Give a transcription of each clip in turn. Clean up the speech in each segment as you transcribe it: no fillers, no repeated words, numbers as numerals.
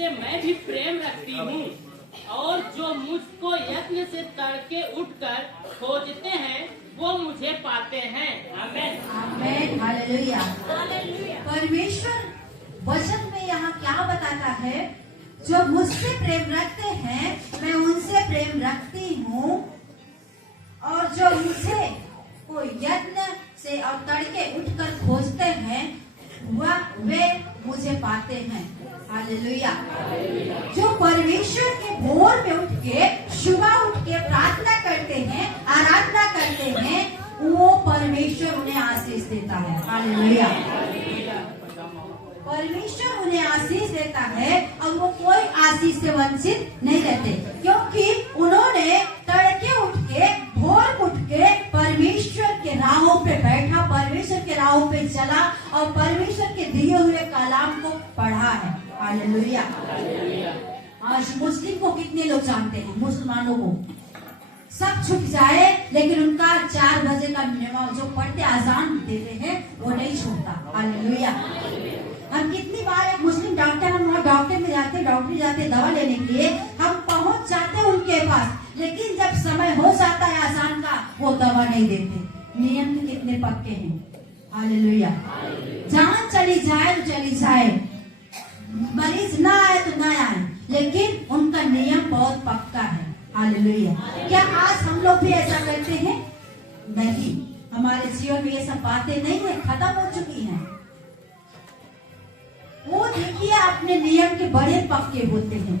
उनसे मैं भी प्रेम रखती हूँ, और जो मुझको यत्न से तड़के उठकर खोजते हैं वो मुझे पाते हैं। आमेन। आमेन। हालेलुया। परमेश्वर वचन में यहाँ क्या बताता है? जो मुझसे प्रेम रखते हैं मैं उनसे प्रेम रखती हूँ, और जो मुझे को यत्न से और तड़के उठकर खोजते हैं वे मुझे पाते हैं। हालेलुया। जो परमेश्वर के भोर में उठ के सुबह उठ के प्रार्थना करते हैं, आराधना करते हैं, वो परमेश्वर उन्हें आशीष देता है। हालेलुया। परमेश्वर उन्हें आशीष देता है और वो कोई आशीष से वंचित नहीं रहते, क्योंकि उन्होंने तड़के उठ के भोर उठ के परमेश्वर के राहों पे बैठा, परमेश्वर के राहों पे चला और परमेश्वर के दिए हुए कलाम को पढ़ा है। हालेलुया। आज मुस्लिम को कितने लोग जानते हैं? मुसलमानों को सब छूट जाए लेकिन उनका 4 बजे का नमाज जो पढ़ते आजान देते हैं वो नहीं छूटता। हालेलुया। हम कितनी बार एक मुस्लिम डॉक्टर, हम वहाँ डॉक्टर में जाते दवा लेने के लिए, हम पहुंच जाते हैं उनके पास, लेकिन जब समय हो जाता है आजान का वो दवा नहीं देते। नियम कितने पक्के हैं। हालेलुया। जान चली जाए तो चली जाए, मरीज ना आए तो ना आए, लेकिन उनका नियम बहुत पक्का है। हालेलुया। क्या आज हम लोग भी ऐसा करते हैं? नहीं, हमारे जीवन में ये सब बातें नहीं है, खत्म हो चुकी हैं। वो देखिए अपने नियम के बड़े पक्के होते हैं।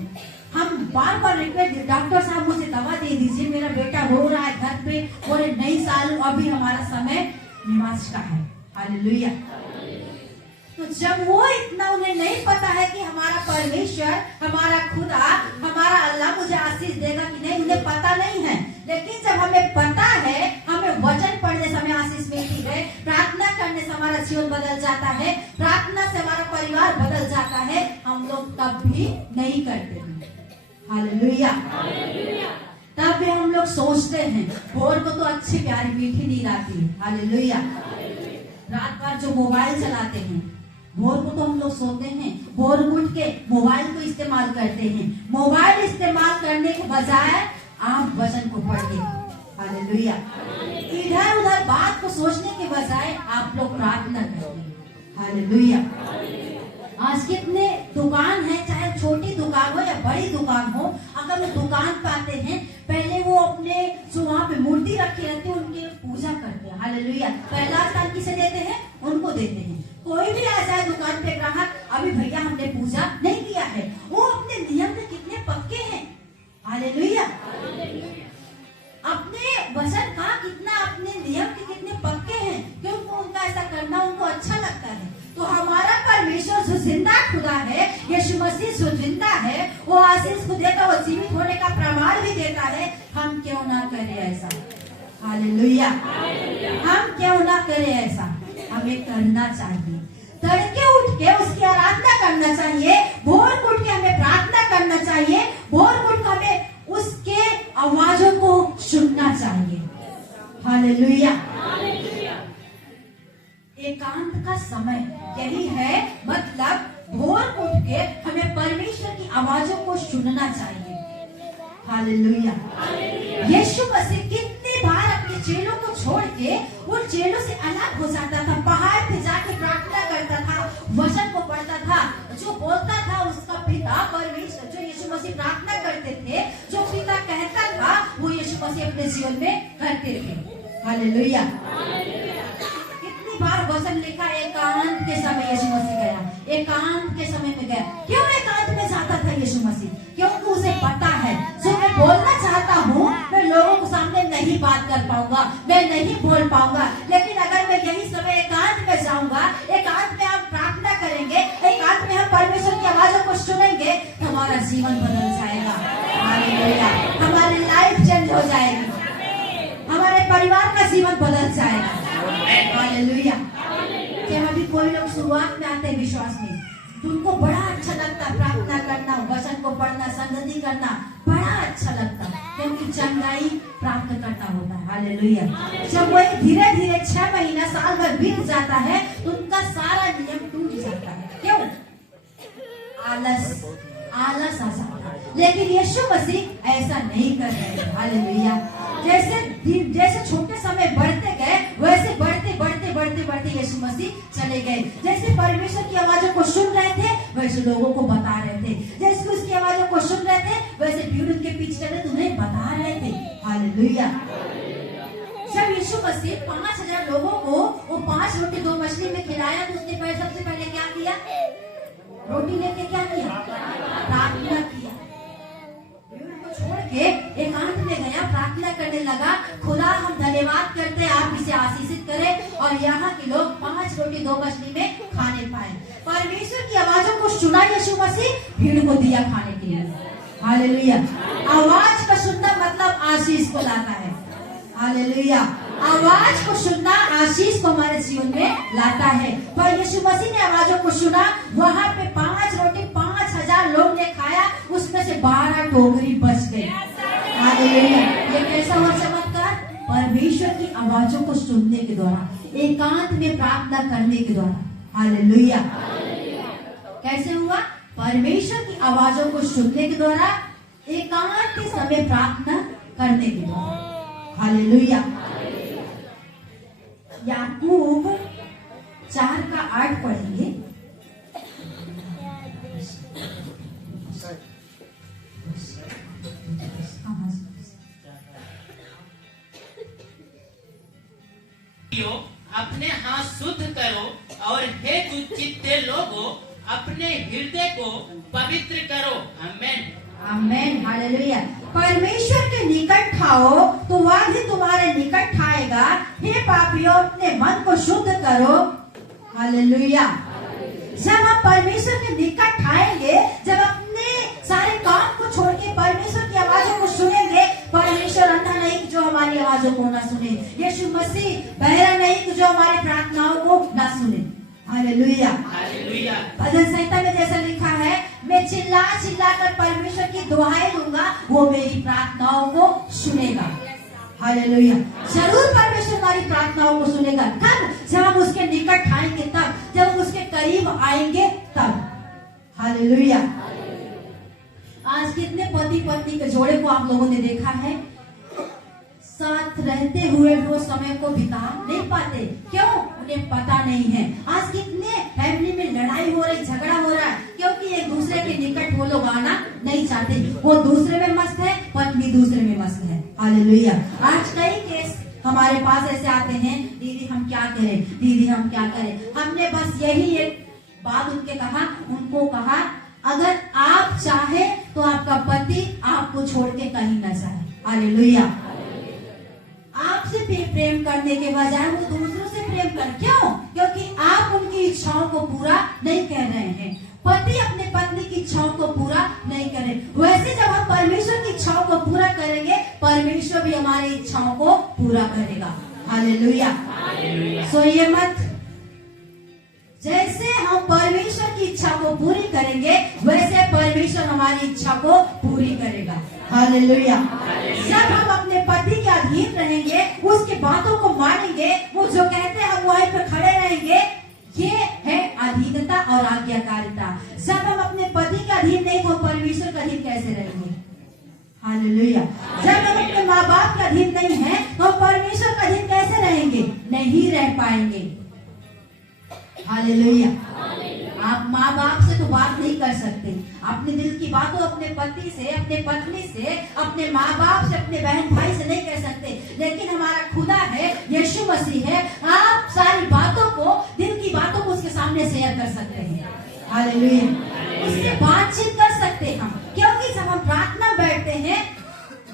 हम बार बार रिक्वेस्ट, डॉक्टर साहब मुझे दवा दे दीजिए, मेरा बेटा रो रहा है घर पे, बोले नहीं सालू अभी हमारा समय नमाज का है। हालेलुया। तो जब वो इतना उन्हें नहीं पता है कि हमारा परमेश्वर, हमारा खुदा, हमारा अल्लाह मुझे आशीष देगा कि नहीं, उन्हें पता नहीं है। लेकिन जब हमें पता है, हमें वचन पढ़ने से हमें आशीष मिलती है, प्रार्थना करने से हमारा जीवन बदल जाता है, प्रार्थना से हमारा परिवार बदल जाता है, हम लोग तब भी नहीं करते हैं। हालेलुया। तब भी हम लोग सोचते हैं, भोर को तो अच्छी प्यारी मीठी नींद आती है। हालेलुया। रात भर जो मोबाइल चलाते हैं, भोर को तो हम लोग सोते हैं, भोर उठ के मोबाइल को इस्तेमाल करते हैं। मोबाइल इस्तेमाल करने के बजाय आप वचन को पढ़िए। हालेलुया। इधर उधर बात को सोचने के बजाय आप लोग प्रार्थना करिए। हालेलुया। आज कितने दुकान है, चाहे छोटी दुकान हो या बड़ी दुकान हो, अगर वो दुकान पाते हैं, पहले वो अपने जो वहाँ पे मूर्ति रखी रहती है उनकी पूजा करते हैं। हालेलुया। पहला स्थान किसे देते हैं? उनको देते हैं। कोई भी आ जाए दुकान पे ग्राहक, अभी भैया हमने पूजा नहीं किया है, वो अपने नियम में कितने पक्के हैं। हालेलुया। अपने वचन का कितना, अपने नियम के कितने पक्के हैं, क्योंकि उनका ऐसा करना उनको अच्छा लगता है। तो हमारा परमेश्वर जो जिंदा खुदा है, यीशु मसीह जो जिंदा है, वो आशीष को देता, वो जीवित होने का प्रमाण भी देता है। हम क्यों ना करें ऐसा? हालेलुया। हम क्यों ना करें ऐसा? हमें करना चाहिए। तड़के उठ के उसकी आराधना करना चाहिए, भोर उठ के हमें प्रार्थना करना चाहिए, भोर उठ के हमें उसके आवाजों को सुनना चाहिए। हालेलुया। एकांत का समय यही है, मतलब भोर उठ के हमें परमेश्वर की आवाजों को सुनना चाहिए। हालेलुया। यीशु मसीह कितनी बार अपने चेलों को छोड़ के उन चेलों से अलग हो जाता था, पहाड़ पे जाके प्रार्थना करता था, वचन को पढ़ता था, जो बोलता था उसका पिता परमेश्वर, जो यीशु मसीह प्रार्थना करते थे, जो पिता कहता था वो यीशु मसीह अपने जीवन में करते थे। हालेलुया। कितनी बार वचन लिखा, एकांत के समय यीशु मसीह गया, एकांत के समय में गया। क्यों एकांत में जाता था यीशु मसीह? क्योंकि उसे पता है जो मैं बोलना चाहता हूँ मैं लोगों के सामने नहीं बात कर पाऊंगा, मैं नहीं बोल पाऊंगा, लेकिन अगर मैं यही समय एकांत में जाऊंगा, एकांत में हम प्रार्थना करेंगे, एकांत में हम परमेश्वर की आवाजों को सुनेंगे, तो हमारा जीवन बदल जाएगा। हालेलुया। हमारी लाइफ चेंज हो जाएगी, हमारे परिवार का जीवन बदल जाएगा। हालेलुया। जब अभी कोई लोग शुरुआत में आते हैं विश्वास में, तो उनको बड़ा अच्छा लगता है प्रार्थना करना, वचन को पढ़ना, संगति करना, बड़ा अच्छा लगता है, क्योंकि चंगाई प्राप्त करता होता है। हालेलुया। जब वो धीरे धीरे 6 महीना साल भर बीत जाता है तो उनका सारा नियम टूट जाता है। क्यों? आलस, आलस आ जाता, लेकिन यीशु मसीह ऐसा नहीं कर रहे हैं। हालेलुया। जैसे छोटे समय बढ़ते गए, वैसे बढ़ते बढ़ते बढ़ते बढ़ते यीशु मसीह चले गए। जैसे परमेश्वर की आवाजों को सुन रहे थे, वैसे लोगों को बता रहे थे। जैसे उसकी आवाजों को सुन रहे थे, वैसे भीड़ उनके पीछे चले उन्हें बता रहे थे। हालेलुया। जब यीशु मसीह 5000 लोगों को वो 5 रोटी 2 मछली में खिलाया, तो उसने सबसे पहले क्या किया? रोटी लेके क्या किया? प्रार्थना किया। छोड़ के एकांत में गया, प्रार्थना करने लगा, खुदा हम धन्यवाद करते हैं, आप इसे आशीषित करें और यहाँ के लोग 5 रोटी 2 मछली में खाने पाए। परमेश्वर की आवाजों को सुना यीशु मसीह, भीड़ को दिया खाने के लिए। हालेलुया। आवाज का सुनना मतलब आशीष को लाता है। हालेलुया। आवाज को सुनना आशीष को हमारे जीवन में लाता है। पर यीशु मसीह ने आवाजों को सुना, वहाँ पे 5 रोटी 5000 लोग ने खाया, उसमें से 12 टोकरी बच गई। हालेलुया। ये कैसा हुआ चमत्कार? परमेश्वर की आवाजों को सुनने के द्वारा, एकांत में प्रार्थना करने के द्वारा। हालेलुया। कैसे हुआ? परमेश्वर की आवाजों को सुनने के द्वारा, एकांत के समय प्रार्थना करने के द्वारा। हालेलुया। याकूब 4:8 पढ़ेंगे। अपने हाथ शुद्ध करो और हे दुचित्ते लोगों अपने हृदय को पवित्र करो। आमेन। आमेन। हालेलुया। परमेश्वर के निकट आओ तो वह भी तुम्हारे निकट आएगा। हे पापियों, अपने मन को शुद्ध करो। हालेलुया। जब हम परमेश्वर के निकट आएंगे, जब अपने सारे काम को छोड़ के परमेश्वर की आवाजों को सुनेंगे, परमेश्वर अंधा नहीं कि जो हमारी आवाजों को ना सुने, यीशु मसीह बहरा नहीं कि जो हमारी प्रार्थनाओं को ना सुने। हालेलुया। हालेलुया। भजन संहिता में जैसा लिखा है, मैं चिल्ला चिल्ला कर परमेश्वर की दुआएं दूंगा, वो मेरी प्रार्थनाओं को सुनेगा। हालेलुया। जरूर परमेश्वर हमारी प्रार्थनाओं को सुनेगा। तब जब हम उसके निकट आएंगे, तब जब हम उसके करीब आएंगे, तब। हालेलुया। आज कितने पति पत्नी के जोड़े को आप लोगों ने देखा है, साथ रहते हुए वो समय को बिता नहीं पाते। क्यों? उन्हें पता नहीं है। आज कितने फैमिली में लड़ाई हो रही, झगड़ा हो रहा है, क्योंकि एक दूसरे के निकट वो लोग आना नहीं चाहते। वो दूसरे में मस्त है, पत्नी दूसरे में मस्त है। हालेलुया। आज कई केस हमारे पास ऐसे आते हैं, दीदी हम क्या करें, दीदी हम क्या करें। हमने बस यही एक बात उनको कहा, अगर आप चाहे तो आपका पति आपको छोड़ के कहीं न जाए। हालेलुया। आपसे प्रेम करने के बजाय वो दूसरों से प्रेम कर। क्यों? क्योंकि आप उनकी इच्छाओं को पूरा नहीं कर रहे हैं। पति अपने पत्नी की इच्छाओं को पूरा नहीं करे। वैसे जब हम परमेश्वर की इच्छाओं को पूरा करेंगे, परमेश्वर भी हमारी इच्छाओं को पूरा करेगा। हालेलुया। सोइए मत। जैसे हम परमेश्वर की इच्छा को पूरी करेंगे, वैसे परमेश्वर हमारी इच्छा को पूरी करेगा। हालेलुया। जब हम अपने पति के अधीन रहेंगे, उसकी बातों को मानेंगे, वो जो कहते हैं हम वहीं पर खड़े रहेंगे, ये है अधीनता और आज्ञाकारिता। जब हम अपने पति के अधीन नहीं, तो परमेश्वर के अधीन कैसे रहेंगे? हालेलुया। जब हम अपने माँ बाप के अधीन नहीं है, तो परमेश्वर के अधीन कैसे रहेंगे? नहीं रह पाएंगे। हालेलुया। आप माँ बाप से तो बात नहीं कर सकते, अपने दिल की बातों अपने पति से, अपने पत्नी से, अपने माँ बाप से, अपने बहन भाई से नहीं कह सकते। लेकिन हमारा खुदा है, यीशु मसीह है, आप सारी बातों को, दिल की बातों को उसके सामने शेयर कर सकते हैं। हालेलुया। उससे बातचीत कर सकते हम, क्योंकि जब हम प्रार्थना बैठते हैं,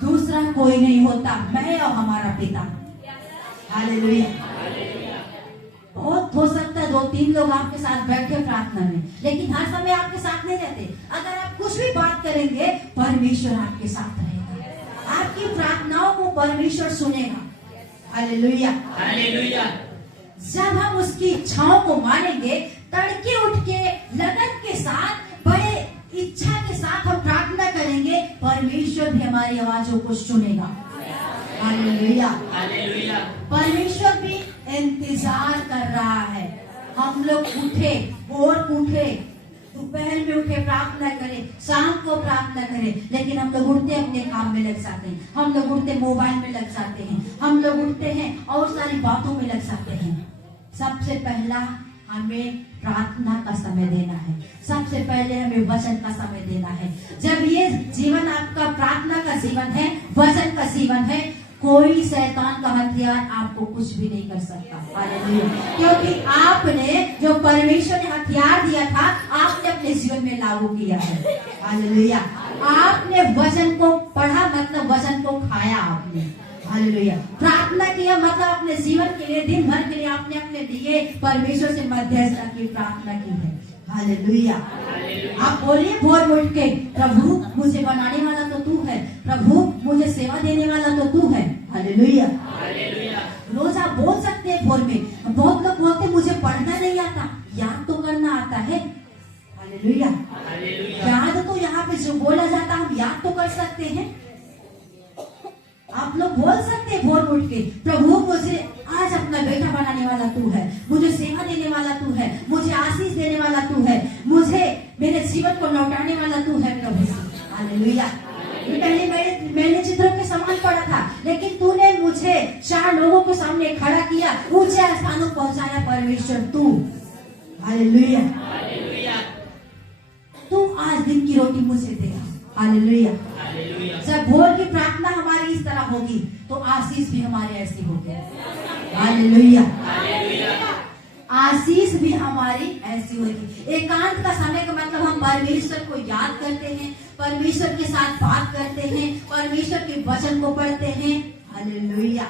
दूसरा कोई नहीं होता, मैं और हमारा पिता। हालेलुया। बहुत हो सकता है 2-3 लोग आपके साथ बैठे प्रार्थना में, लेकिन हर समय आपके साथ नहीं रहते। अगर आप कुछ भी बात करेंगे, परमेश्वर आपके साथ रहेगा, आपकी प्रार्थनाओं को परमेश्वर सुनेगा। हालेलुया। हालेलुया। जब हम उसकी इच्छाओं को मानेंगे, तड़के उठ के लगन के साथ, बड़े इच्छा के साथ हम प्रार्थना करेंगे, परमेश्वर भी हमारी आवाजों को सुनेगा। हालेलुया। हालेलुया। परमेश्वर भी इंतजार कर रहा है, हम लोग उठे और उठे, दोपहर में उठे प्रार्थना करें, शाम को प्रार्थना करें, लेकिन हम लोग उठते अपने काम में लग जाते हैं, हम लोग उठते मोबाइल में लग जाते हैं, हम लोग उठते हैं और सारी बातों में लग जाते हैं। सबसे पहला हमें प्रार्थना का समय देना है, सबसे पहले हमें वचन का समय देना है। जब ये जीवन आपका प्रार्थना का जीवन है, वचन का जीवन है, कोई शैतान का हथियार आपको कुछ भी नहीं कर सकता। हालेलुया। क्योंकि आपने जो परमेश्वर ने हथियार दिया था, आपने अपने जीवन में लागू किया है। हालेलुया। आपने वचन को पढ़ा, मतलब वचन को खाया आपने। हालेलुया। प्रार्थना किया मतलब अपने जीवन के लिए, दिन भर के लिए आपने अपने लिए परमेश्वर से मध्यस्थता की प्रार्थना की है। हालेलुया। आप बोलिए भोर उठ के, प्रभु मुझे बनाने वाला तो तू है, प्रभु मुझे सेवा देने वाला तो तू है। हालेलुया। रोज आप बोल सकते हैं भोर में। बहुत लोग बोलते मुझे पढ़ना नहीं आता, याद तो करना आता है। हालेलुया। याद तो यहाँ पे जो बोला जाता हम याद तो कर सकते हैं। आप लोग बोल सकते हैं भोर उठ के, प्रभु मुझे आज अपना बेटा बनाने वाला तू है, मुझे सेवा देने वाला तू है, मुझे आशीष देने वाला तू है, मुझे मेरे जीवन को लौटाने वाला तू है प्रभु। हालेलुया। पहले मैंने चित्रों के समान पढ़ा था, लेकिन तूने मुझे 4 लोगों के सामने खड़ा किया, ऊंचे स्थानों पहुंचाया परमेश्वर तू। हालेलुया। तू आज दिन की रोटी मुझे दे। हालेलुया। जब भोर की प्रार्थना हमारी इस तरह होगी तो आशीष भी हमारे ऐसी होगी। हालेलुया। आशीष भी हमारी ऐसी होगी। एकांत का समय का मतलब हम परमेश्वर को याद करते हैं, परमेश्वर के साथ बात करते हैं, परमेश्वर के वचन को पढ़ते हैं। हालेलुया।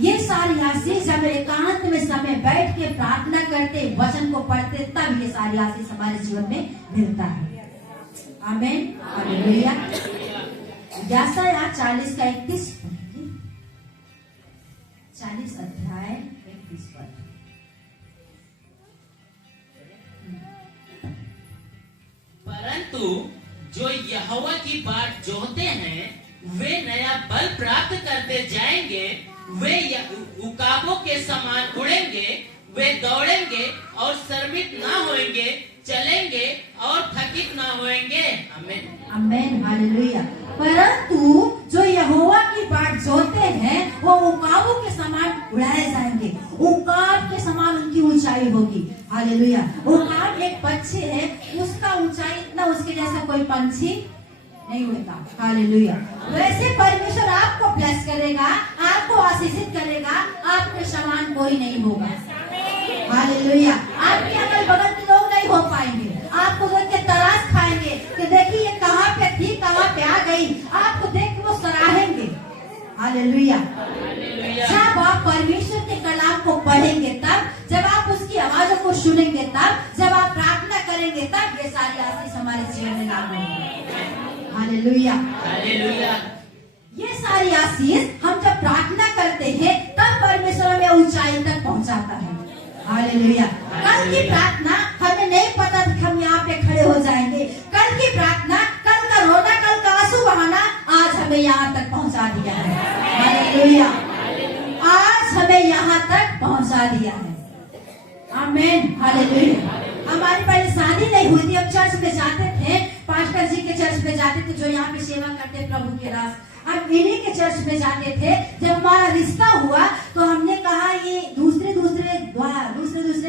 ये सारी आशीष जब एकांत में समय बैठ के प्रार्थना करते, वचन को पढ़ते, तब ये सारी आशीष हमारे जीवन में मिलता है। आमीन। हालेलुया। यशायाह 40 का 31, 40 अध्याय 31 पद। परंतु जो यहोवा की बाट जोहते हैं वे नया बल प्राप्त करते जाएंगे, वे उकाबों के समान उड़ेंगे, वे दौड़ेंगे और शर्मित ना होंगे, चलेंगे और थकित ना होंगे। आमीन। आमीन। हालेलुया। परंतु जो यहोवा की बाट जोहते हैं वो उकाबों के समान उड़ाए जाएंगे, उकाब के समान उनकी ऊंचाई होगी। हालेलुया। उकाब एक पक्षी है, उसका ऊंचाई इतना उसके जैसा कोई पंछी नहीं होता। हालेलुया। वैसे परमेश्वर आपको ब्लेस करेगा, आपको आशीषित करेगा, आपके समान कोई नहीं होगा। हालेलुया। आपके अगल बगल के लोग नहीं हो पाएंगे, आपको देख के तरास खाएंगे कि देखिए ये कहाँ पे थी, कहाँ पे आ गई। आपको देख के वो सराहेंगे। हालेलुया। जब आप परमेश्वर के कलाम को पढ़ेंगे, तब जब आप उसकी आवाजों को सुनेंगे, तब जब आप प्रार्थना करेंगे, तब ये सारी आशीष हमारे जीवन में लागू होगी। हालेलुया। हालेलुया। ये सारी आशीष हम जब प्रार्थना करते हैं तब परमेश्वर हमें ऊंचाई तक पहुंचाता है। हालेलुया। कल की प्रार्थना हमें नहीं पता था कि हम यहाँ पे खड़े हो जाएंगे। कल की प्रार्थना, कल का रोना, कल का आंसू बहाना आज हमें यहाँ तक पहुँचा दिया है। हालेलुया। आज हमें यहाँ तक पहुँचा दिया है। आमीन। हालेलुया। हमारी पहले शादी नहीं हुई थी, अब चर्च में जाते थे, पास्टर जी के चर्च में जाते थे जो यहाँ पे सेवा करते प्रभु के रास। हम इन्हीं के चर्च में जाते थे। जब हमारा रिश्ता हुआ तो हमने कहा ये दूसरे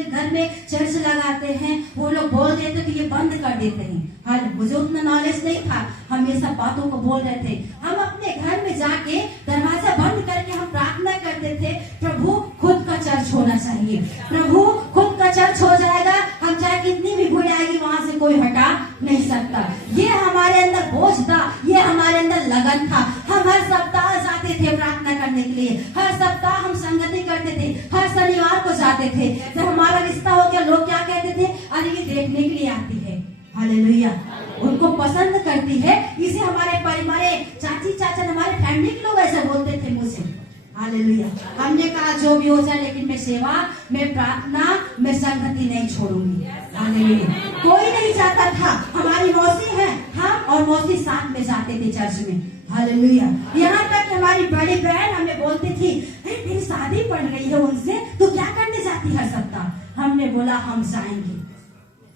घर में चर्च लगाते हैं, वो लोग बोल देते तो ये बंद कर देते हैं। हाँ, मुझे उतना नॉलेज नहीं था, हम ये सब बातों को बोल रहे थे। हम अपने घर में जाके दरवाजा बंद करके हम प्रार्थना करते थे, प्रभु खुद का चर्च होना चाहिए, प्रभु खुद का चर्च हो जाएगा, हम चाहे कितनी भी भीड़ आएगी वहां से कोई हटा नहीं सकता। ये हमारे अंदर बोझ था, ये हमारे अंदर लगन था। हम हर सप्ताह जाते थे प्रार्थना करने के लिए, हर सप्ताह हम संगति करते थे, हर शनिवार को जाते थे। जब हमारा रिश्ता हो गया, लोग क्या कहते थे, अरे ये देखने के लिए आती है। हालेलुया। उनको पसंद करती है, इसे हमारे परिवार, चाची चाचा, हमारे फैमिली के लोग ऐसा बोलते थे मुझे। हालेलुया। हमने कहा जो भी हो जाए, लेकिन मैं सेवा, मैं प्रार्थना, मैं संगति नहीं छोड़ूंगी। हालेलुया। कोई नहीं चाहता था। हमारी मौसी है, हम और मौसी साथ में जाते थे चर्च में। हालेलुया। यहाँ तक हमारी बड़ी बहन हमें बोलती थी, तेरी शादी पड़ गई है उनसे, तू क्या करने जाती हर सप्ताह। हमने बोला हम जाएंगे।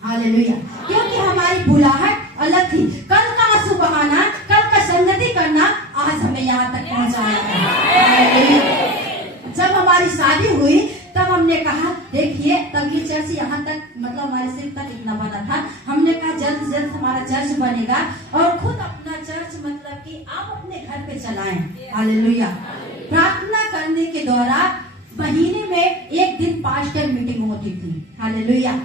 हालेलुया। क्योंकि हमारी बुलाहट अलग थी। कल का आंसू बहाना, कल का संगति करना आज हमें यहाँ तक पहुँचाया है। हालेलुया। जब हमारी शादी हुई तब हमने कहा देखिए, तब ये चर्च यहाँ तक मतलब हमारे सिर तक इतना बना था। हमने कहा जल्द से जल्द हमारा चर्च बनेगा और खुद अपना चर्च मतलब कि आप अपने घर पे चलाएं। हालेलुया। प्रार्थना करने के दौरान महीने में एक दिन पास्टर मीटिंग होती थी। हालेलुया।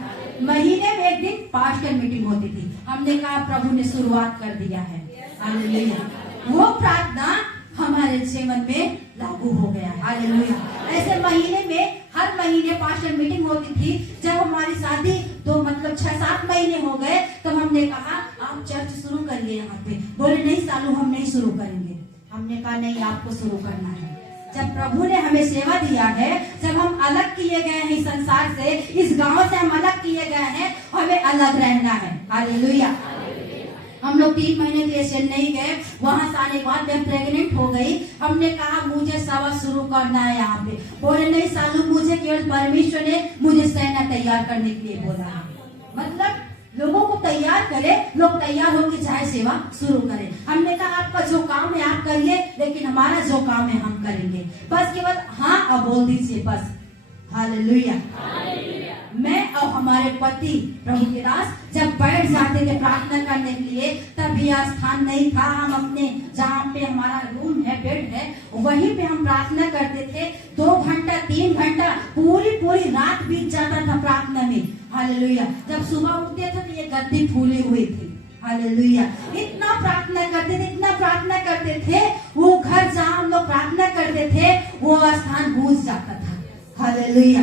महीने में एक दिन पास्टर मीटिंग होती थी। हमने कहा प्रभु ने शुरुआत कर दिया है। हालेलुया। वो प्रार्थना हमारे जीवन में लागू हो गया। हालेलुया। ऐसे महीने में हर महीने पास्टर मीटिंग होती थी। जब हमारी शादी तो मतलब 6-7 महीने हो गए तो हमने कहा आप चर्च शुरू करिए यहाँ पे। बोले नहीं सालू हम नहीं शुरू करेंगे। हमने कहा नहीं आपको शुरू करना है। जब प्रभु ने हमें सेवा दिया है, जब हम अलग किए गए हैं इस संसार से, इस गांव से हम अलग किए गए हैं, हमें अलग रहना है। हालेलुया। हम लोग 3 महीने के लिए चेन्नई गए। वहां से आने के बाद मैं प्रेग्नेंट हो गई। हमने कहा मुझे सेवा शुरू करना है यहाँ पे। बोले नहीं सालू मुझे केवल परमेश्वर ने मुझे सेना तैयार करने के लिए बोला है। मतलब लोगों को तैयार करे, लोग तैयार होकर चाहे सेवा शुरू करें। हमने कहा आपका जो काम है आप करिए, लेकिन हमारा जो काम है हम करेंगे। बस केवल हाँ अब बोल दीजिए बस। हालेलुया। मैं और हमारे पति प्रभु के दास जब बैठ जाते थे प्रार्थना करने के लिए, तब यह स्थान नहीं था। हम अपने जहाँ पे हमारा रूम है, बेड है, वहीं पे हम प्रार्थना करते थे। 2 घंटा 3 घंटा पूरी रात बीत जाता था प्रार्थना में। हालेलुया। जब सुबह उठते थे तो ये गद्दी फूली हुई थी। हालेलुया। इतना प्रार्थना करते थे, इतना प्रार्थना करते थे। वो घर जहाँ हम लोग प्रार्थना करते थे वो स्थान गूंज जाता था। हालेलुया।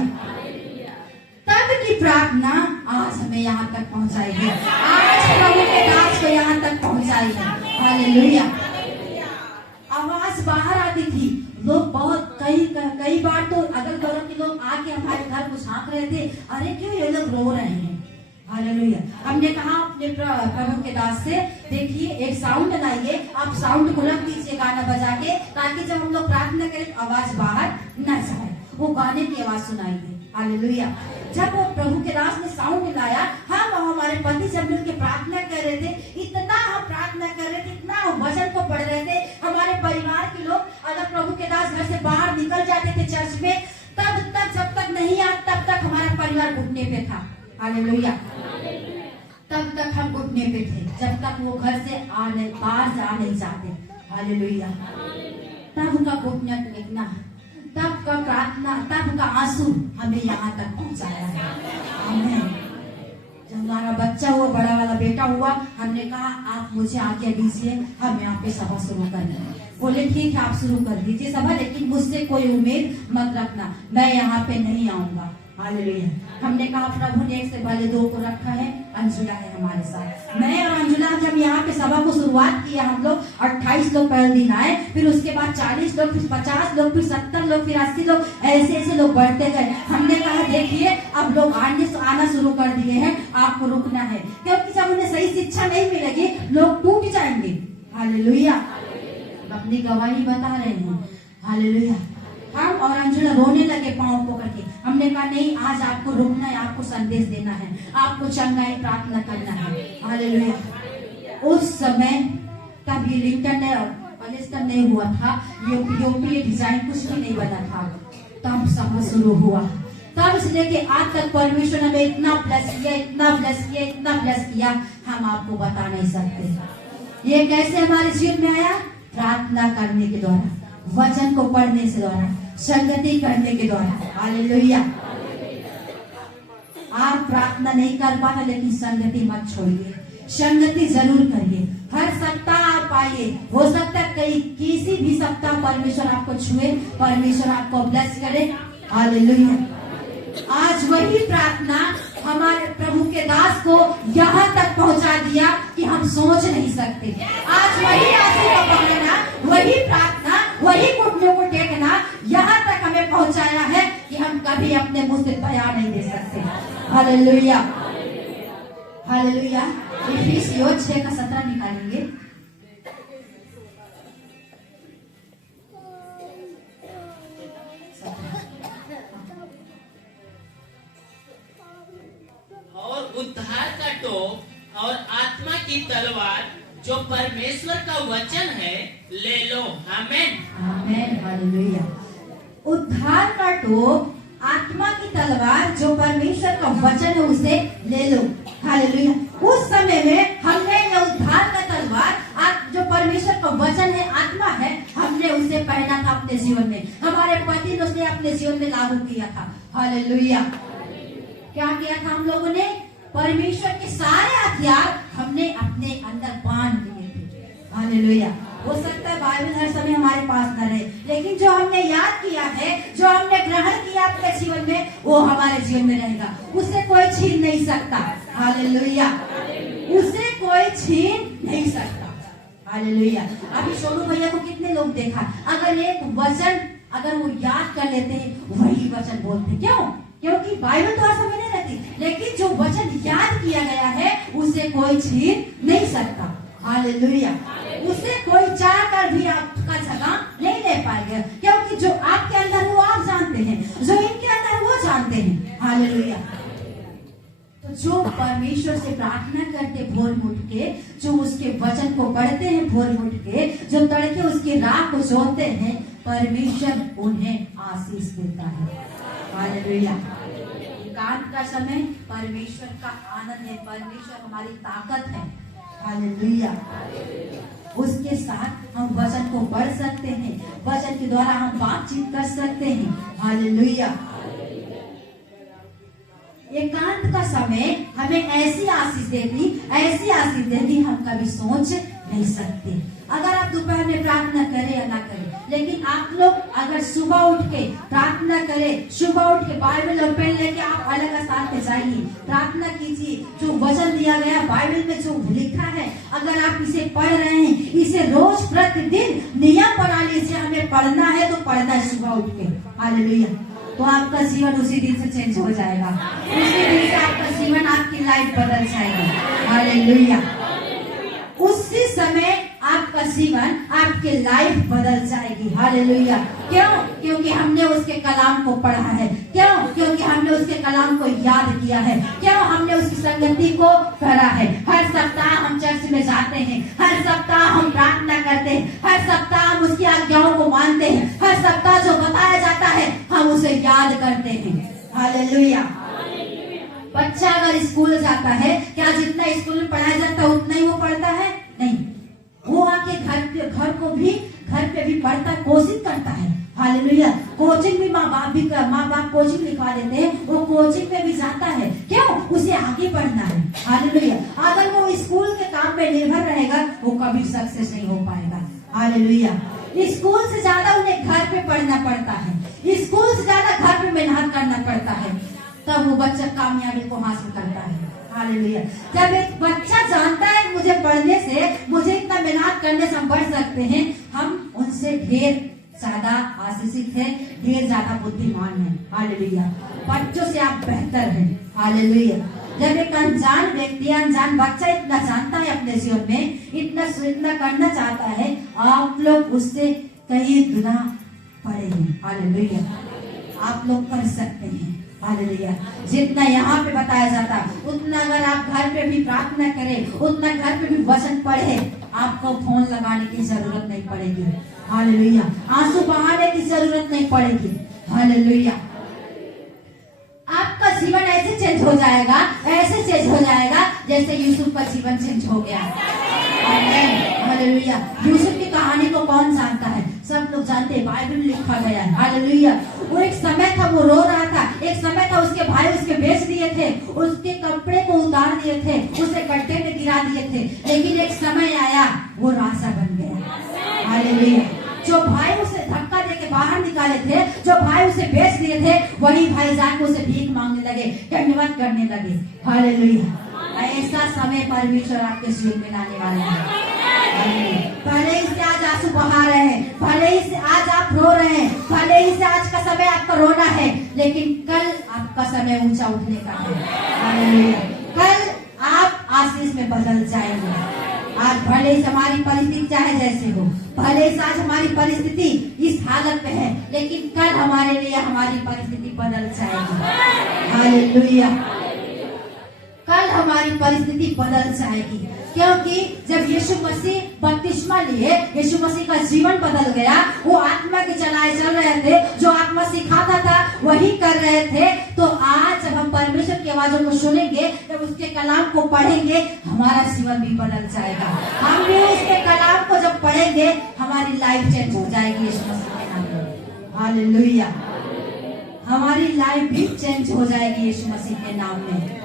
तब की प्रार्थना आज हमें यहाँ तक पहुँचाई है। आज प्रभु के दास को यहाँ तक पहुँचाई है। हालेलुया। आवाज बाहर आती थी। लोग बहुत कई बार तो अगल बगल के लोग आके हमारे घर को झांक रहे थे, अरे क्यों ये लोग रो रहे हैं। हालेलुया। हमने कहा अपने प्रभु के दास से देखिए एक साउंड लाइए, आप साउंड को रख दीजिए गाना बजा के, ताकि जब हम लोग प्रार्थना करें आवाज बाहर न जाए, वो गाने की आवाज सुनाई दे। हालेलुया। जब वो प्रभु के दास ने साउंड लाया, हम और हमारे पति जब मिलकर प्रार्थना कर रहे थे, इतना हम प्रार्थना कर रहे थे, इतना हम वचन को पढ़ रहे थे। हमारे परिवार के लोग अगर प्रभु के दास घर से बाहर निकल जाते थे चर्च में, तब तक जब तक नहीं आया तब तक हमारा परिवार घुटने पे था। हालेलुया। तब तक हम घुटने पे थे जब तक वो घर से बाहर जा नहीं जाते। हालेलुया। तब का घुटना देखना, तब का प्रार्थना, तब का आंसू हमें यहाँ तक पहुँचाया है। आमीन। जब हमारा बच्चा हुआ, बड़ा वाला बेटा हुआ, हमने कहा आप मुझे आज्ञा दीजिए, हम यहाँ पे सभा शुरू करेंगे। बोले ठीक है आप शुरू कर दीजिए सभा, लेकिन मुझसे कोई उम्मीद मत रखना, मैं यहाँ पे नहीं आऊंगा। हालेलुया। हमने कहा प्रभु ने 1 से भले 2 को रखा है, अंजुला है हमारे साथ। मैं और अंजुला जब यहाँ पे सभा को शुरुआत किया, हम लोग 28 लोग पहले दिन आए, फिर उसके बाद 40 लोग, फिर 50 लोग, फिर 70 लोग, फिर 80 लोग, ऐसे लोग बढ़ते गए। हमने कहा देखिए अब लोग आना शुरू कर दिए हैं, आपको रुकना है, क्योंकि जब उन्हें सही शिक्षा नहीं मिलेगी लोग टूट जाएंगे। हालेलुया। अपनी गवाही बता रहे हैं। हालेलुया। हम और अंजुला रोने लगे पांव पकड़ के। हमने कहा नहीं आज आपको रुकना है, आपको संदेश देना है, आपको चंगाई प्रार्थना करना है। हालेलुया। उस समय तब ये लिंटन पलेस्टर नहीं हुआ था, यूपी डिजाइन कुछ भी नहीं बना था। तब सभा शुरू हुआ। तब से लेके आज तक परमेश्वर हमें इतना ब्लेस किया, इतना ब्लेस किया, इतना ब्लेस किया, हम आपको बता नहीं सकते। ये कैसे हमारे जीवन में आया? प्रार्थना करने के द्वारा, वचन को पढ़ने से द्वारा, संगति करने के द्वारा। हालेलुया। आप प्रार्थना नहीं कर पाते, लेकिन संगति मत छोड़िए, संगति जरूर करिए। हर सप्ताह आप आइए, हो सकता है किसी भी सप्ताह परमेश्वर आपको छुए, परमेश्वर आपको ब्लेस करे। हालेलुया। आज वही प्रार्थना हमारे प्रभु के दास को यहाँ तक पहुँचा दिया कि हम सोच नहीं सकते। आज वही आंसू का बहाना, वही प्रार्थना, वही घुटनों को टेकना यहाँ तक हमें पहुँचाया है कि हम कभी अपने मुंह से बयान नहीं दे सकते। हालेलुया। हालेलुया। इफिसियों 6:17 निकालेंगे। और उद्धार का टोप और आत्मा की तलवार जो परमेश्वर का वचन है ले लो। आमेन। आमेन, हालेलुया। उद्धार का टोप, आत्मा की तलवार जो परमेश्वर का वचन है उसे ले लो। हालेलुया। उस समय में हमने ये उद्धार का तलवार जो परमेश्वर का वचन है, आत्मा है, हमने उसे पहना था अपने जीवन में। हमारे पति ने उसे अपने जीवन में लागू किया था। हालेलुया। क्या किया था हम लोगों ने? परमेश्वर के सारे हथियार हमने अपने अंदर बांध लिए थे। हालेलुया। हो सकता है बाइबल हर समय हमारे पास न रहे, लेकिन जो हमने याद किया है, जो हमने ग्रहण किया अपने जीवन में, वो हमारे जीवन में रहेगा। उसे कोई छीन नहीं सकता। हालेलुया। उसे कोई छीन नहीं सकता। हालेलुया। अभी सोनू भैया को कितने लोग देखा, अगर एक वचन अगर वो याद कर लेते हैं वही वचन बोलते। क्यों? क्योंकि बाइबल तो हर समय नहीं रहती, लेकिन जो वचन याद किया गया है उसे कोई छीन नहीं सकता। हालेलुया। उसे कोई चाह कर भी आपका जगह नहीं ले पाएगा, क्योंकि जो आपके अंदर वो आप जानते हैं, जो इनके अंदर वो जानते हैं। हालेलुया। तो जो परमेश्वर से प्रार्थना करते भोर उठ के, जो उसके वचन को पढ़ते हैं भोर उठ के, जो तड़के उसकी राह को जोहते हैं, परमेश्वर उन्हें आशीष देता है। हालेलुया। एकांत का समय परमेश्वर का आनंद है, परमेश्वर हमारी ताकत है। हालेलुया। उसके साथ हम वचन को पढ़ सकते हैं, वचन के द्वारा हम बातचीत कर सकते हैं। हालेलुया। एकांत का समय हमें ऐसी आशीष देती हम कभी सोच नहीं सकते। अगर आप दोपहर में प्रार्थना करें या ना करें, लेकिन आप लोग अगर सुबह उठ के प्रार्थना करें, सुबह उठ के बाइबल और पेन लेके आप अलग स्थान पे जाइए, प्रार्थना कीजिए। जो वचन दिया गया बाइबल में जो लिखा है, अगर आप इसे पढ़ रहे हैं, इसे रोज प्रतिदिन नियम प्रणाली से हमें पढ़ना है, तो पढ़ना है सुबह उठ के। हालेलुया। तो आपका जीवन उसी दिन से चेंज हो जाएगा, उसी दिन से आपका जीवन, आपकी लाइफ बदल जाएगी। हालेलुया। उसी समय आपका जीवन, आपकी लाइफ बदल जाएगी। हालेलुया। क्यों? क्योंकि हमने उसके कलाम को पढ़ा है। क्यों? क्योंकि हमने उसके कलाम को याद किया है। क्यों? हमने उसकी संगति को करा है। हर सप्ताह हम चर्च में जाते हैं, हर सप्ताह हम प्रार्थना करते हैं, हर सप्ताह हम उसकी आज्ञाओं को मानते हैं, हर सप्ताह जो बताया जाता है हम उसे याद करते हैं। हालेलुया। बच्चा अगर स्कूल जाता है, क्या जितना स्कूल में पढ़ाया जाता है उतना ही वो पढ़ता है? नहीं, वो आके घर पे भी पढ़ता, कोचिंग करता है। हालेलुया। कोचिंग भी माँ बाप कोचिंग लिखवा देते हैं, वो कोचिंग में भी जाता है। क्यों? उसे आगे बढ़ना है। हालेलुया। अगर वो स्कूल के काम पे निर्भर रहेगा, वो कभी सक्सेस नहीं हो पाएगा। हालेलुया। स्कूल से ज्यादा उन्हें घर पे पढ़ना पड़ता है, स्कूल से ज्यादा घर पे मेहनत करना पड़ता है, तब वो बच्चा कामयाबी को हासिल करता है। हालेलुया। जब एक बच्चा जानता है मुझे पढ़ने से, मुझे इतना मेहनत करने से हम बढ़ सकते हैं, हम उनसे ढेर ज्यादा आशीषित है, ढेर ज्यादा बुद्धिमान है। हालेलुया। बच्चों से आप बेहतर हैं। हालेलुया। जब एक अनजान व्यक्ति, अनजान बच्चा इतना जानता है अपने जीवन में, इतना करना चाहता है, आप लोग उससे कई गुना बड़े हैं। हालेलुया। आप लोग कर सकते हैं। हालेलुया। जितना यहाँ पे बताया जाता उतना अगर आप घर पे भी प्रार्थना करें, उतना घर पे भी वचन पढ़े, आपको फोन लगाने की जरूरत नहीं पड़ेगी। हालेलुया। आंसू बहाने की जरूरत नहीं पड़ेगी। हालेलुया। आपका जीवन ऐसे चेंज हो जाएगा, ऐसे चेंज हो जाएगा जैसे यूसुफ का जीवन चेंज हो गया। हालेलुया। यूसुफ की कहानी को कौन जानता है? सब लोग जानते हैं, बाइबल में लिखा गया है। हालेलुया। वो एक समय था, वो रो रहा था, एक समय था उसके भाई उसके बेच दिए थे, उसके कपड़े को उतार दिए थे, उसे गड्ढे में गिरा दिए थे, लेकिन एक समय आया वो राजा बन गया। हालेलुया। जो भाई उसे धक्का देके बाहर निकाले थे, जो भाई उसे बेच दिए थे, वही भाई जाके उसे भीख मांगने लगे, धन्यवाद करने लगे। हालेलुया। ऐसा समय परमेश्वर आपके जीवन में लाने वाला है। भले ही से आज आंसू बहा रहे हैं, भले ही से आज आप रो रहे हैं, भले ही से आज का समय आपका रोना है, लेकिन कल आपका समय ऊंचा उठने का है। हालेलुया। कल आप आशीष में बदल जाएंगे। आज भले ही हमारी परिस्थिति चाहे जैसे हो, भले ही आज हमारी परिस्थिति इस हालत में है, लेकिन कल हमारे लिए हमारी परिस्थिति बदल जाएगी। हालेलुया। कल हमारी परिस्थिति बदल जाएगी। क्योंकि जब यीशु मसीह बपतिस्मा लिए, यीशु मसीह का जीवन बदल गया। वो आत्मा के चलाए चल रहे थे, जो आत्मा सिखाता था वही कर रहे थे। तो आज जब हम परमेश्वर की आवाजों को सुनेंगे, जब उसके कलाम को पढ़ेंगे, हमारा जीवन भी बदल जाएगा। हम भी उसके कलाम को जब पढ़ेंगे, हमारी लाइफ चेंज हो जाएगी यीशु मसीह के नाम में। हालेलुया। हमारी लाइफ भी चेंज हो जाएगी यीशु मसीह के नाम में।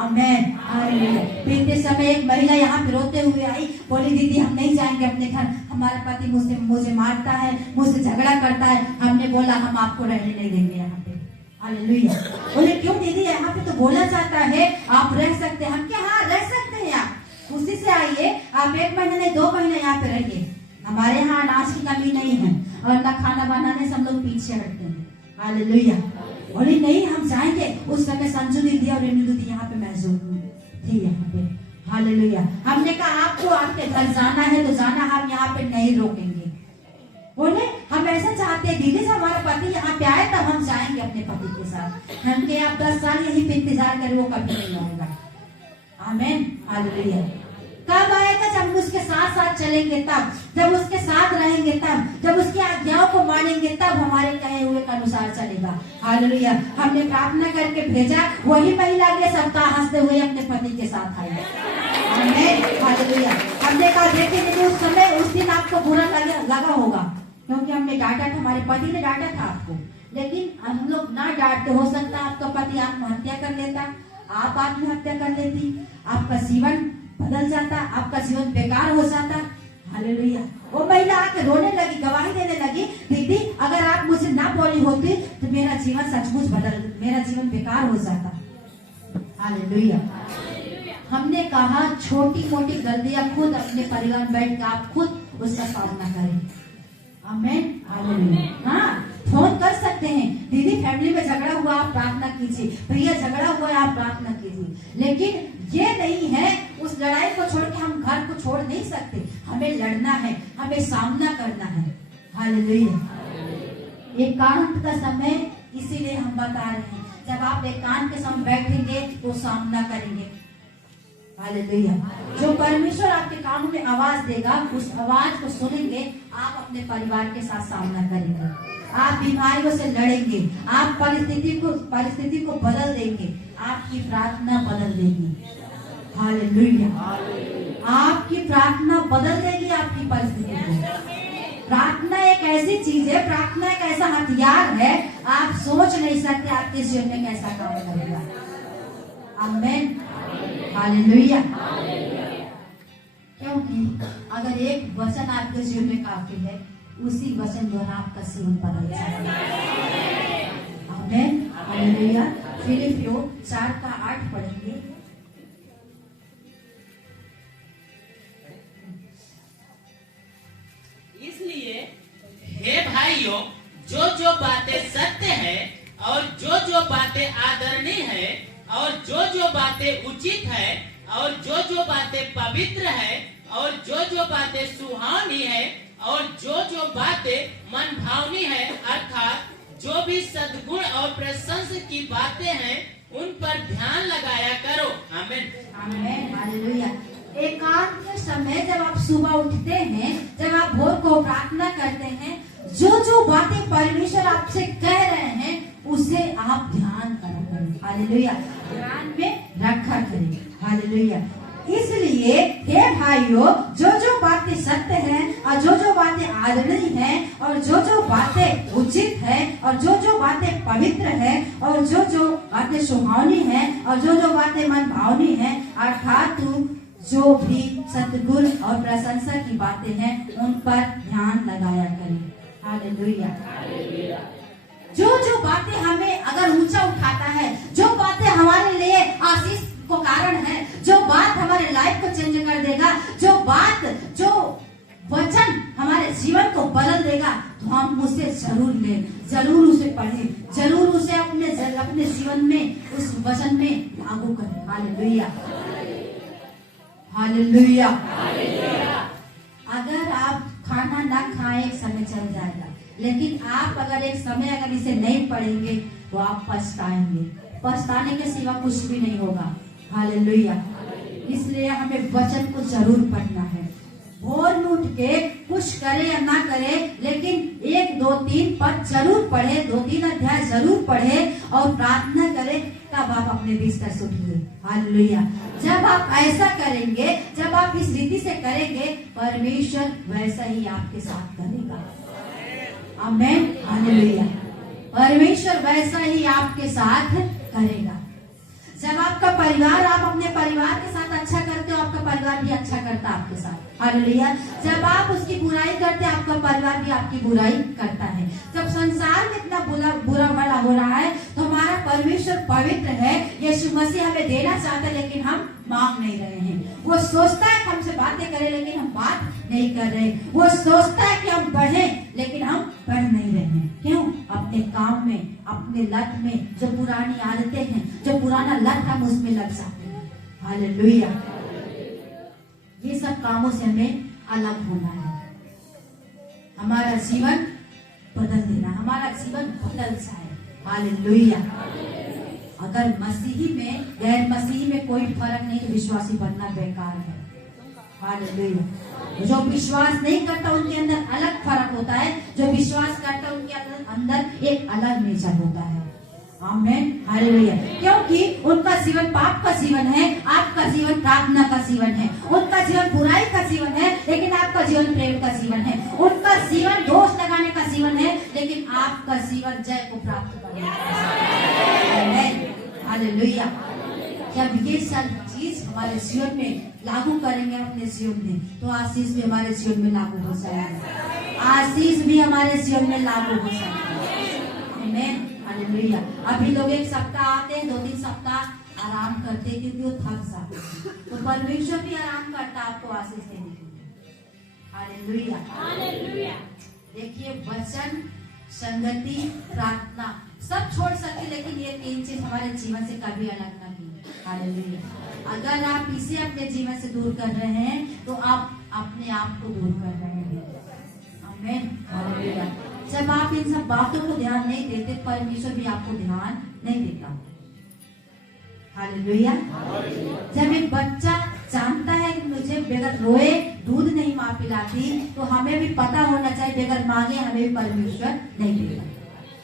आमेन। हालेलुया। बीते समय एक महिला यहाँ पे रोते हुए आई, बोली दीदी हम नहीं जाएंगे अपने घर, हमारा पति मुझे मारता है, मुझसे झगड़ा करता है। हमने बोला हम आपको रहने नहीं देंगे यहाँ पे। हालेलुया। बोले क्यों दीदी, यहाँ पे तो बोला जाता है आप रह सकते हैं। हम क्या, हाँ रह सकते हैं आप, खुशी से आइए, आप 1 महीने नहीं 2 महीने यहाँ पे रहिए। हमारे यहाँ अनाज की कमी नहीं है और न खाना बनाने से हम लोग पीछे हटते हैं। हालेलुया। बोले नहीं हम जाएंगे। उस समय संजू दीदी और रेणु दीदी यहाँ पे मौजूद थी यहाँ पे। हालेलुया। हमने कहा आपको आपके घर जाना है तो जाना, हम यहाँ पे नहीं रोकेंगे। बोले हम ऐसा चाहते हैं दीदी से हमारा पति यहाँ पे आए तब हम जाएंगे अपने पति के साथ। हम के आप 10 साल यहीं पे इंतजार करें, वो कभी नहीं आएगा। आमीन। हालेलुया। कब आएगा? जब उसके साथ साथ चलेंगे तब, जब उसके साथ रहेंगे तब, जब उसकी आज्ञाओं को मानेंगे तब हमारे कहे हुए के अनुसार चलेगा। हालेलुया। हमने प्रार्थना करके भेजा, वही महिला अगले सप्ताह हंसते हुए अपने पति के साथ आई। आमीन। हालेलुया। हमने कहा देखिए उस समय उस दिन आपको बुरा लगा होगा, क्योंकि हमने डांटा था, हमारे पति ने डांटा था आपको, लेकिन हम लोग ना डांटते, हो सकता आपका पति आत्महत्या कर लेता, आप आत्महत्या कर लेती, आपका जीवन बदल जाता, आपका जीवन बेकार हो जाता। हालेलुया। वो महिला आके रोने लगी, गवाही देने लगी, दीदी अगर आप मुझे ना बोली होती तो मेरा जीवन सचमुच मेरा जीवन बेकार हो जाता। हालेलुया। हमने कहा छोटी मोटी गलतियां खुद अपने परिवार में बैठ के आप खुद उसका सामना करें। आमीन। हालेलुया। हाँ, फोन कर सकते हैं, दीदी फैमिली में झगड़ा हुआ आप प्रार्थना कीजिए, भैया झगड़ा हुआ है आप प्रार्थना कीजिए। लेकिन ये नहीं है उस लड़ाई को छोड़ के हम घर को छोड़ नहीं सकते, हमें लड़ना है, हमें सामना करना है। हालेलुया। एकांत का समय इसीलिए हम बता रहे हैं, जब आप एकांत के समय बैठेंगे तो सामना करेंगे। हालेलुया। जो परमेश्वर आपके कानों में आवाज देगा, उस आवाज को सुनेंगे, आप अपने परिवार के साथ सामना करेंगे, आप बीमारियों से लड़ेंगे, आप परिस्थिति को बदल देंगे, आपकी प्रार्थना बदल देगी। हालेलुया। आपकी प्रार्थना बदल देगी आपकी परिस्थिति को। प्रार्थना एक ऐसी चीज है, प्रार्थना एक ऐसा हथियार है, आप सोच नहीं सकते आपके जीवन में कैसा काम करेगा। आमीन। हालेलुया। क्योंकि अगर एक वचन आपके जीवन में काफी है, उसी वचन द्वारा आपका जीवन बदल जाएगा। आमीन। हालेलुया। फिलिपियों 4:8 पढ़ेंगे। इसलिए हे भाइयों, जो जो बातें सत्य है और जो जो बातें आदरणीय है और जो जो बातें उचित है और जो जो बातें पवित्र है और जो जो बातें सुहावनी है और जो जो बातें मन भावनी है, अर्थात जो भी सद्गुण और प्रशंसा की बातें हैं, उन पर ध्यान लगाया करो। आमीन। आमीन। हालेलुया। एकांत के समय जब आप सुबह उठते हैं, जब आप भोर को प्रार्थना करते हैं, जो जो बातें परमेश्वर आपसे कह रहे हैं उसे आप ध्यान करें। हालेलुया। ध्यान में रखा करें। हालेलुया। इसलिए हे भाइयों, जो जो बातें सत्य हैं और जो जो बातें आदरणीय हैं और जो जो बातें उचित है और जो जो बातें पवित्र है और जो जो बातें सुहावनी है और जो जो बातें मन भावनी है, अर्थात जो भी सद्गुण और प्रशंसा की बातें हैं, उन पर ध्यान लगाया करें। हालेलुया। जो जो बातें हमें अगर ऊंचा उठाता है, जो बातें हमारे लिए आशीष को कारण है, जो बात हमारे लाइफ को चेंज कर देगा, जो बात जो वचन हमारे जीवन को बदल देगा, तो हम उसे जरूर लें, जरूर उसे पढ़ें, जरूर उसे अपने जीवन में उस वचन में लागू करें। हालेलुया। हालेलुया। अगर आप खाना ना खाएं एक समय चल जाएगा, लेकिन आप अगर एक समय इसे नहीं पढ़ेंगे तो आप पछताएंगे। पछताने के सिवा कुछ भी नहीं होगा। हालेलुया। इसलिए हमें वचन को जरूर पढ़ना है। भोर में उठ के कुछ करे या ना करे, लेकिन 1, 2, 3 पद जरूर पढ़े, 2-3 अध्याय जरूर पढ़े और प्रार्थना करे, तब आप अपने बिस्तर से उठिए। हालेलुया। जब आप ऐसा करेंगे, जब आप इस रीति से करेंगे, परमेश्वर वैसा ही आपके साथ करेगा। आमेन। हालेलुया। परमेश्वर वैसा ही आपके साथ करेगा। जब आपका परिवार, आप अपने परिवार के साथ अच्छा करते हो, आपका परिवार भी अच्छा करता है आपके साथ। हालेलुया। जब आप उसकी बुराई करते हैं, आपका परिवार भी आपकी बुराई करता है। जब संसार में इतना बुरा भला हो रहा है, तो हमारा परमेश्वर पवित्र है, यीशु मसीह हमें देना चाहता है, लेकिन हम मांग नहीं रहे हैं। वो सोचता है कि हमसे बातें करें, लेकिन हम बात नहीं कर रहे। वो सोचता है कि हम बढ़ें, लेकिन हम बढ़ नहीं रहे हैं। क्यों? अपने काम में, अपने लत में, जो पुरानी आदतें हैं, जो पुराना लत हम उसमें लग जाते हैं। हालेलुया। ये सब कामों से हमें अलग होना है। हमारा जीवन बदल देना, हमारा जीवन बदल जाए। हालेलुया। अगर मसीही में, गैर मसीही में कोई फर्क नहीं, तो विश्वासी बनना बेकार है। हालेलुया। जो विश्वास नहीं करता, उनके अंदर अलग फर्क होता है। जो विश्वास करता, उनके अंदर एक अलग नेचर होता है। आमेन। हालेलुया। क्योंकि उनका जीवन पाप का जीवन है, आपका जीवन प्रार्थना का जीवन है। उनका जीवन बुराई का जीवन है, लेकिन आपका जीवन प्रेम का जीवन है। उनका जीवन दोष लगाने का जीवन है, लेकिन आपका जीवन जय को प्राप्त करने का। आमेन। हालेलुया। जब ये सब चीज हमारे जीवन में लागू करेंगे अपने जीवन में, तो आशीष भी हमारे जीवन में लागू हो जाएगा। आशीष भी हमारे जीवन में लागू हो जाएगा। आमेन। हालेलुया। अभी लोग 1 सप्ताह आते हैं, 2-3 सप्ताह आराम करते हैं, क्योंकि वो थक जाते हैं। तो परमेश्वर भी आराम करता है आपको आशीष देने के लिए। हालेलुया। हालेलुया। देखिए, वचन, संगति, प्रार्थना सब छोड़ सकते, लेकिन ये 3 चीज हमारे जीवन से कभी अलग ना की। हालेलुया। अगर आप इसे अपने जीवन से दूर कर रहे हैं, तो आप अपने आप को दूर कर रहे हैं। आमेन। हालेलुया। जब आप इन सब बातों को ध्यान नहीं देते, परमेश्वर भी आपको ध्यान नहीं देता। हालेलुया। जब एक बच्चा जानता है कि मुझे बगैर रोए दूध नहीं माँ पिलाती, तो हमें भी पता होना चाहिए बगैर मांगे हमें भी परमेश्वर नहीं देगा।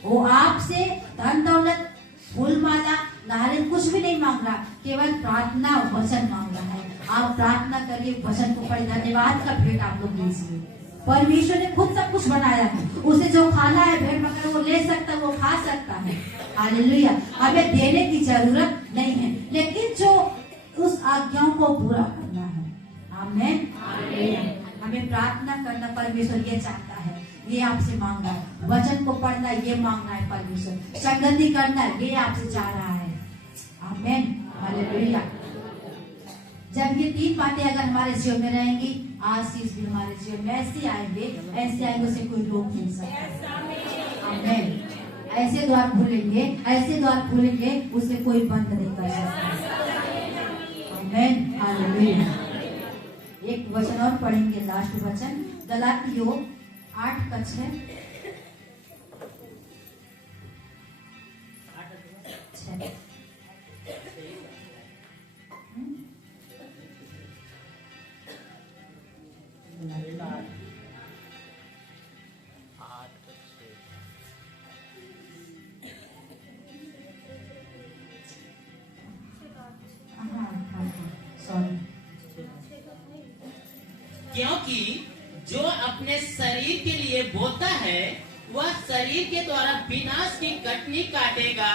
वो आपसे धन दौलत, फूल माला, नारियल कुछ भी नहीं मांग रहा, केवल प्रार्थना और वचन मांग रहा है। आप प्रार्थना करिए, वचन को पढ़िए, धन्यवाद का भेंट आप लोग दीजिए। परमेश्वर ने खुद सब कुछ बनाया है, उसे जो खाना है भेड़ बकरा वो ले सकता है, वो खा सकता है। हालेलुया। हमें देने की जरूरत नहीं है, लेकिन जो उस आज्ञाओं को पूरा करना है। आमेन। हमें प्रार्थना करना परमेश्वर ये चाहता है, ये आपसे मांग रहा है। वचन को पढ़ना ये मांग रहा है परमेश्वर। संगति करना ये आपसे चाह रहा है। आमेन। हालेलुया। जब ये 3 बातें अगर हमारे जीवन में रहेंगी, आशीष भी हमारे जीवन में ऐसे आएंगे उसे कोई रोक नहीं सकता। आमेन। ऐसे द्वार खुलेंगे उसे कोई बंद नहीं कर सकता। आमेन। हालेलुया। एक वचन और पढ़ेंगे, लास्ट वचन, गलातियों 8:6। क्योंकि जो अपने शरीर के लिए बोता है, वह शरीर के द्वारा विनाश की कटनी काटेगा,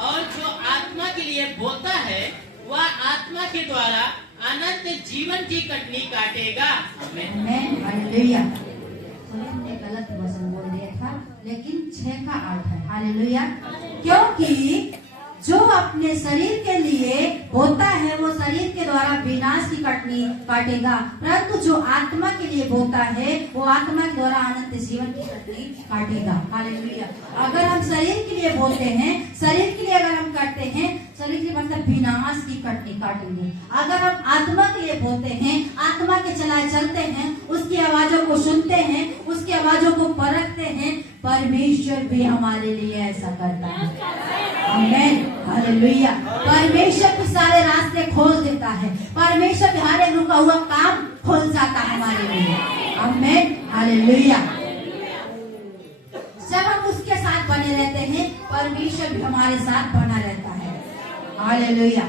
और जो आत्मा के लिए बोता है, वह आत्मा के द्वारा अनंत जीवन की कटनी काटेगा। आमेन। हालेलुया। हमने गलत वचन बोल दिया था, लेकिन 6 का 8 है। हालेलुया। क्योंकि जो अपने शरीर के लिए बोता है, वो शरीर के द्वारा विनाश की कटनी काटेगा, परंतु जो आत्मा के लिए बोता है, वो आत्मा के द्वारा अनंत जीवन की कटनी काटेगा। हालेलुया। अगर हम शरीर के लिए बोलते हैं, शरीर के लिए अगर हम करते हैं, शरीर के मतलब विनाश की कटनी काटेंगे। अगर हम आत्मा के लिए बोलते हैं, आत्मा के चलाए चलते हैं, उसकी आवाजों को सुनते हैं, उसकी आवाजों को परखते हैं, परमेश्वर भी हमारे लिए ऐसा करता है। आमेन। हालेलुया। परमेश्वर के सारे रास्ते खोल देता है, परमेश्वर के हर एक रुका हुआ काम खोल जाता है हमारे लिए। आमीन, हालेलुया। जब हम उसके साथ बने रहते हैं, परमेश्वर भी हमारे साथ बना रहता है। हालेलुया।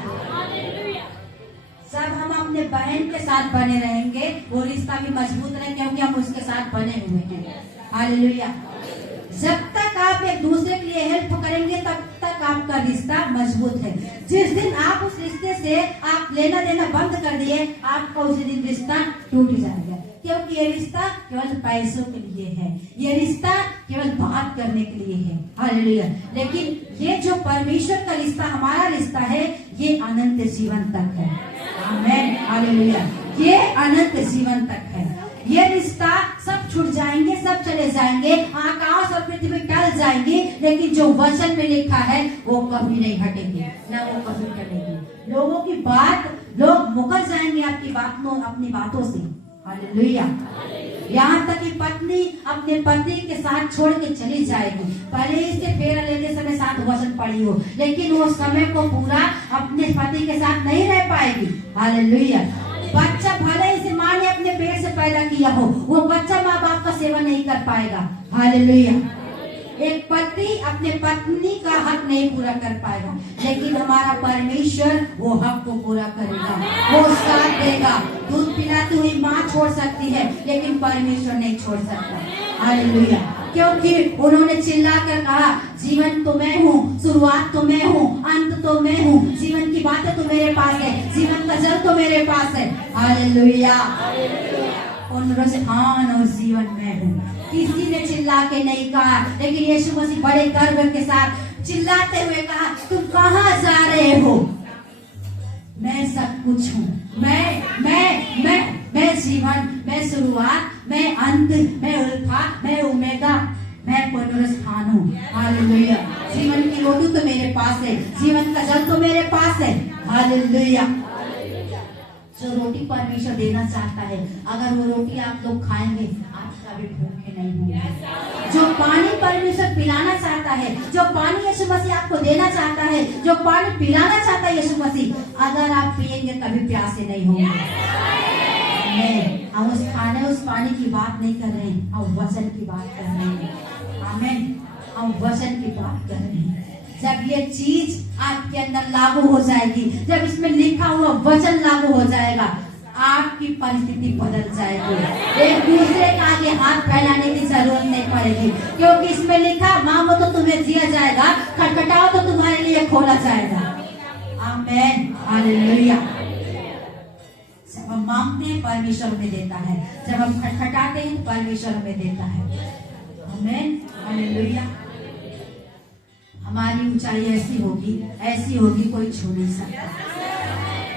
जब हम अपने बहन के साथ बने रहेंगे, वो रिश्ता भी मजबूत रहेगा, क्योंकि हम उसके साथ बने हुए हैं। हालेलुया। जब तक आप एक दूसरे के लिए हेल्प करेंगे, तब तक आपका रिश्ता मजबूत है। जिस दिन आप उस रिश्ते से आप लेना देना बंद कर दिए, आपका उसी दिन रिश्ता टूट जाएगा, क्योंकि ये रिश्ता केवल पैसों के लिए है, ये रिश्ता केवल बात करने के लिए है। हालेलुया। लेकिन ये जो परमेश्वर का रिश्ता, हमारा रिश्ता है, ये अनंत जीवन तक है। आमीन, हालेलुया। ये अनंत जीवन तक है। ये रिश्ता सब छूट जाएंगे, सब चले जाएंगे, आकाश और पृथ्वी टल जाएंगी, लेकिन जो वचन में लिखा है वो कभी नहीं हटेंगे, ना वो कभी टलेंगे। लोगों की बात, लोग मुकर जाएंगे आपकी बातों, अपनी बातों से। हालेलुया। यहाँ तक कि पत्नी अपने पति के साथ छोड़ के चली जाएगी, पहले ही से फेरा लेते समय साथ वचन पड़ी हो, लेकिन वो समय को पूरा अपने पति के साथ नहीं रह पाएगी। हालेलुया। बच्चा भले इसे माँ ने अपने पेट से पैदा किया हो, वो बच्चा माँ बाप का सेवा नहीं कर पाएगा। हालेलुया। एक पति अपने पत्नी का हक नहीं पूरा कर पाएगा, लेकिन हमारा परमेश्वर वो हक को पूरा करेगा, वो साथ देगा। दूध पिलाती हुई माँ छोड़ सकती है, लेकिन परमेश्वर नहीं छोड़ सकता। हालेलुया। क्योंकि उन्होंने चिल्ला कर कहा, जीवन तो मैं हूँ, शुरुआत तो मैं हूँ, अंत तो मैं हूँ, जीवन की बातें तो मेरे पास है, जीवन का जल तो मेरे पास है। हालेलुया। पुनरुत्थान और जीवन में हूँ। किसी ने चिल्ला के नहीं कहा, लेकिन यीशु मसीह बड़े गर्व के साथ चिल्लाते हुए कहा, तुम कहाँ जा रहे हो? मैं सब कुछ हूँ, मैं जीवन, मैं शुरुआत, मैं अंत, मैं अल्फा, मैं ओमेगा, मैं पुनरुत्थान हूँ। हालेलुया। जीवन की रोटी तो मेरे पास है, जीवन का जल तो मेरे पास है। हालेलुया। जो रोटी परमेश्वर देना चाहता है, अगर वो रोटी आप लोग खाएंगे, आप कभी भूखे नहीं होंगे। जो पानी परमेश्वर पिलाना चाहता है, जो पानी यीशु मसीह आपको देना चाहता है, जो पानी पिलाना चाहता है यीशु मसीह, अगर आप पिएंगे कभी प्यासे नहीं होंगे। हम उस खाने, उस पानी की बात नहीं कर रहे हैं, हम वचन की बात कर रहे हैं। आमीन। हम वचन की बात कर रहे हैं। जब ये चीज आपके अंदर लागू हो जाएगी, जब इसमें लिखा हुआ वचन लागू हो जाएगा, आपकी परिस्थिति बदल जाएगी। एक दूसरे के आगे हाथ फैलाने की जरूरत नहीं पड़ेगी, क्योंकि इसमें लिखा, मांगो तो तुम्हें दिया जाएगा, खटखटाओ तो तुम्हारे लिए खोला जाएगा। आमीन, हालेलुया। जब हम मांगते हैं, परमेश्वर हमें देता है, जब हम खटखटाते हैं, परमेश्वर हमें देता है। आमीन, हालेलुया। हमारी ऊंचाई ऐसी होगी कोई छू नहीं सकता।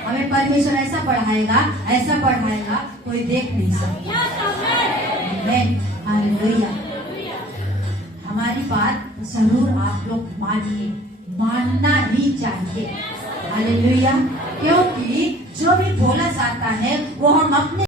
हमें परमेश्वर ऐसा बढ़ाएगा कोई देख नहीं सकता। आमीन, हालेलुया। हमारी बात जरूर आप लोग मानिए, मानना ही चाहिए। हालेलुया। क्योंकि जो भी बोला जाता है वो हम अपने